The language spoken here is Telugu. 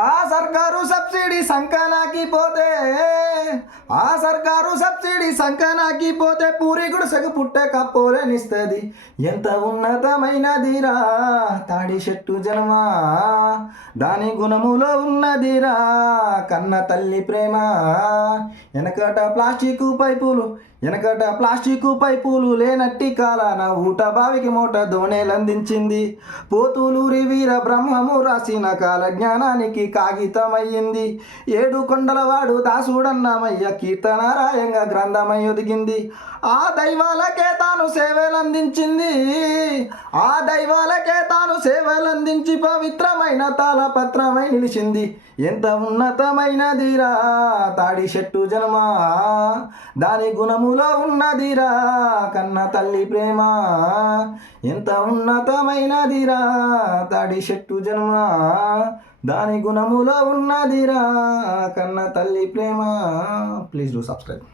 ఆ సర్కారు సబ్సిడీ సంకనాకి పోతే ఆ సర్కారు సబ్సిడీ సంకనాకి పోతే పూరి గుడిసెకు పుట్టే కప్పోలేనిస్తుంది. ఎంత ఉన్నతమైనదిరా తాడి చెట్టు జన్మా, దాని గుణములో ఉన్నదిరా కన్న తల్లి ప్రేమ. వెనకట ప్లాస్టిక్ పైపులు లేనట్టి కాలాన ఊట బావికి మూట దోణేలందించింది. పోతులూరి వీర బ్రహ్మము రాసిన కాల జ్ఞానానికి కాగితమయ్యింది. ఏడు కొండలవాడు దాసుడన్నమయ్య కీర్తనారాయంగా గ్రంథమై ఒదిగింది. ఆ దైవాలకే తాను సేవలందించింది. ఆ దైవాలకే తాను సేవలందించి పవిత్రమైన తాళపత్రమై నిలిచింది. ఎంత ఉన్నతమైనదిరా తాడి చెట్టు జన్మా, దాని గుణములో ఉన్నదిరా కన్న తల్లి ప్రేమ. ఎంత ఉన్నతమైనదిరా తాడి చెట్టు జన్మా, దాని గుణములో ఉన్నదిరా కన్న తల్లి ప్రేమ. Please do subscribe.